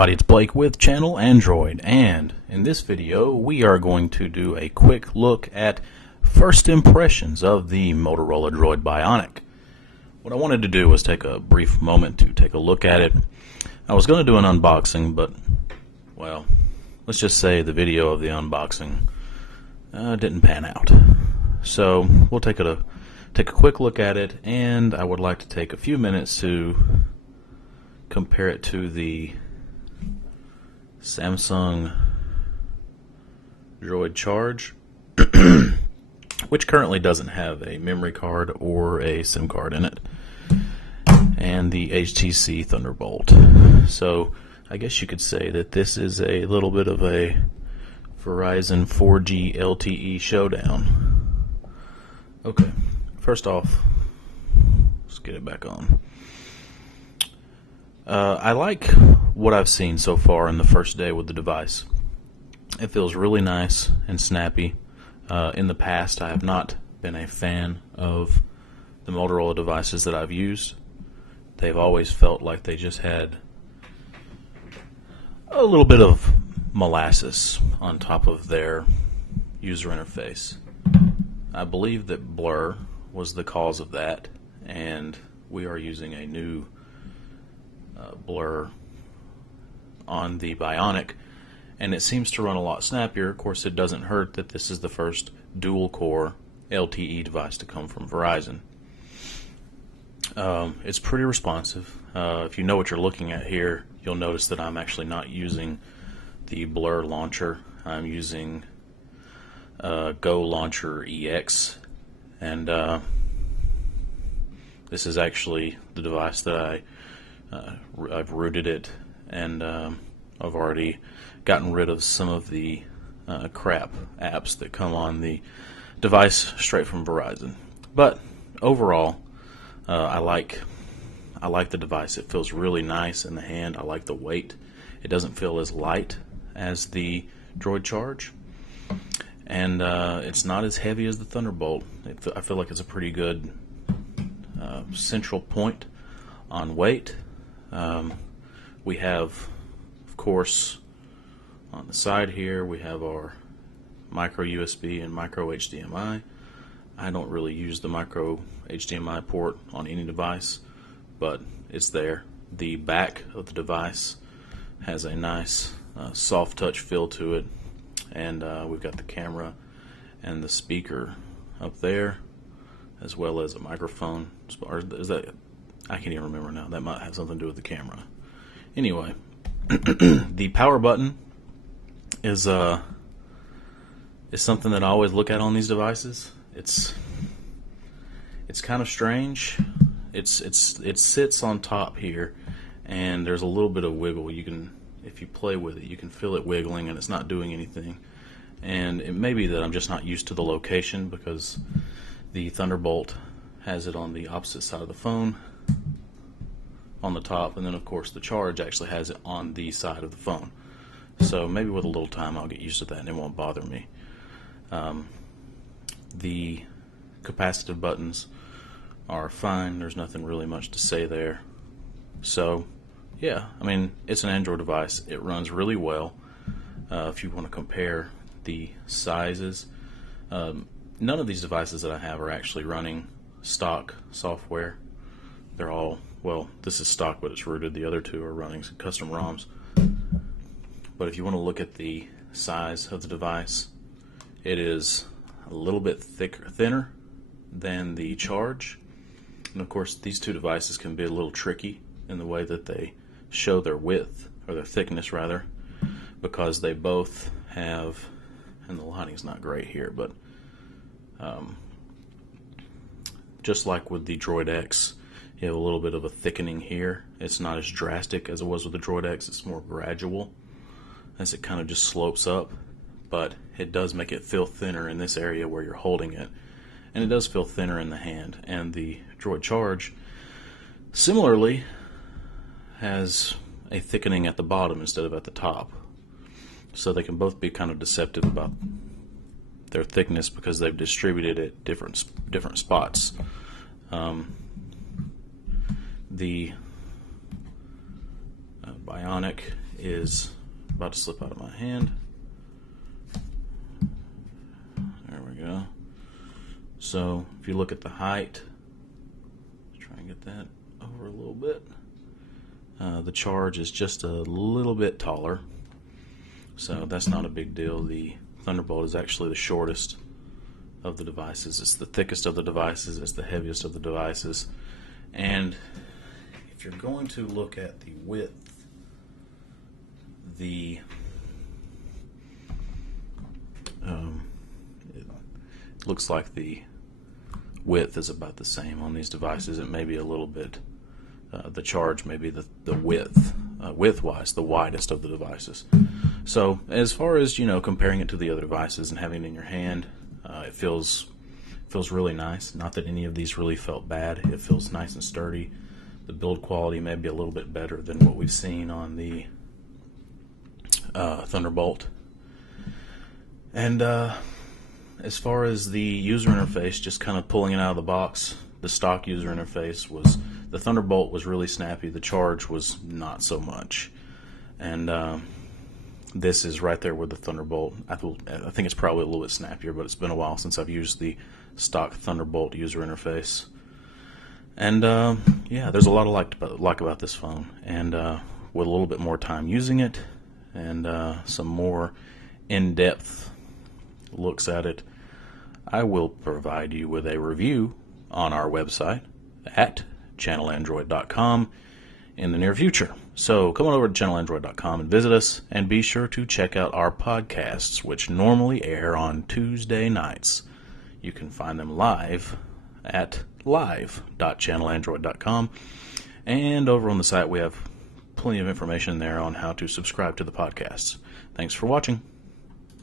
everybody, it's Blake with Channel Android, and in this video we are going to do a quick look at first impressions of the Motorola Droid Bionic. What I wanted to do was take a brief moment to take a look at it. I was going to do an unboxing, but, well, let's just say the video of the unboxing didn't pan out. So we'll take a quick look at it, and I would like to take a few minutes to compare it to the Samsung Droid Charge, which currently doesn't have a memory card or a SIM card in it, and the HTC Thunderbolt. So I guess you could say that this is a little bit of a Verizon 4G LTE showdown. Okay, first off, let's get it back on. I like what I've seen so far in the first day with the device. It feels really nice and snappy. In the past, I have not been a fan of the Motorola devices that I've used. They've always felt like they just had a little bit of molasses on top of their user interface. I believe that blur was the cause of that, and we are using a new blur on the Bionic, and it seems to run a lot snappier. Of course, it doesn't hurt that this is the first dual-core LTE device to come from Verizon. It's pretty responsive. If you know what you're looking at here, you'll notice that I'm actually not using the blur launcher. I'm using Go Launcher EX, and this is actually the device that I've rooted it, and I've already gotten rid of some of the crap apps that come on the device straight from Verizon. But overall, I like the device. It feels really nice in the hand. I like the weight. It doesn't feel as light as the Droid Charge, and it's not as heavy as the Thunderbolt. I feel like it's a pretty good central point on weight. We have, of course, on the side here, we have our micro USB and micro HDMI. I don't really use the micro HDMI port on any device, but it's there. The back of the device has a nice soft touch feel to it, and we've got the camera and the speaker up there, as well as a microphone. Is that? I can't even remember now. That might have something to do with the camera. Anyway, the power button is something that I always look at on these devices. It's kind of strange. It sits on top here, and there's a little bit of wiggle. You can, if you play with it, you can feel it wiggling, and it's not doing anything. And it may be that I'm just not used to the location, because the Thunderbolt has it on the opposite side of the phone, on the top, and then of course the Charge actually has it on the side of the phone. So maybe with a little time I'll get used to that and it won't bother me. The capacitive buttons are fine. There's nothing really much to say there. So yeah, I mean, it's an Android device. It runs really well. If you want to compare the sizes, none of these devices that I have are actually running stock software. They're all, well, this is stock, but it's rooted. The other two are running some custom ROMs. But if you want to look at the size of the device, it is a little bit thinner than the Charge. And of course, these two devices can be a little tricky in the way that they show their width, or their thickness rather, because they both have, and the lighting's not great here, but just like with the Droid X, you have a little bit of a thickening here. It's not as drastic as it was with the Droid X. It's more gradual as it kind of just slopes up, but it does make it feel thinner in this area where you're holding it, and it does feel thinner in the hand. And the Droid Charge similarly has a thickening at the bottom instead of at the top, so they can both be kind of deceptive about their thickness because they've distributed it different spots. The Bionic is about to slip out of my hand. There we go. So if you look at the height, let's try and get that over a little bit. The charge is just a little bit taller, so that's not a big deal. The Thunderbolt is actually the shortest of the devices. It's the thickest of the devices. It's the heaviest of the devices. And if you're going to look at the width, it looks like the width is about the same on these devices. It may be a little bit, the charge may be the width-wise, the widest of the devices. So as far as, comparing it to the other devices and having it in your hand, it feels really nice. Not that any of these really felt bad. It feels nice and sturdy. The build quality may be a little bit better than what we've seen on the Thunderbolt. And as far as the user interface, just kind of pulling it out of the box, the stock user interface was, the Thunderbolt was really snappy. The charge was not so much. And this is right there with the Thunderbolt. I think it's probably a little bit snappier, but it's been a while since I've used the stock Thunderbolt user interface. And yeah, there's a lot to like about this phone. And with a little bit more time using it and some more in-depth looks at it, I will provide you with a review on our website at channelandroid.com in the near future. So come on over to channelandroid.com and visit us, and be sure to check out our podcasts, which normally air on Tuesday nights. You can find them live at live.channelandroid.com, and over on the site we have plenty of information there on how to subscribe to the podcasts. Thanks for watching.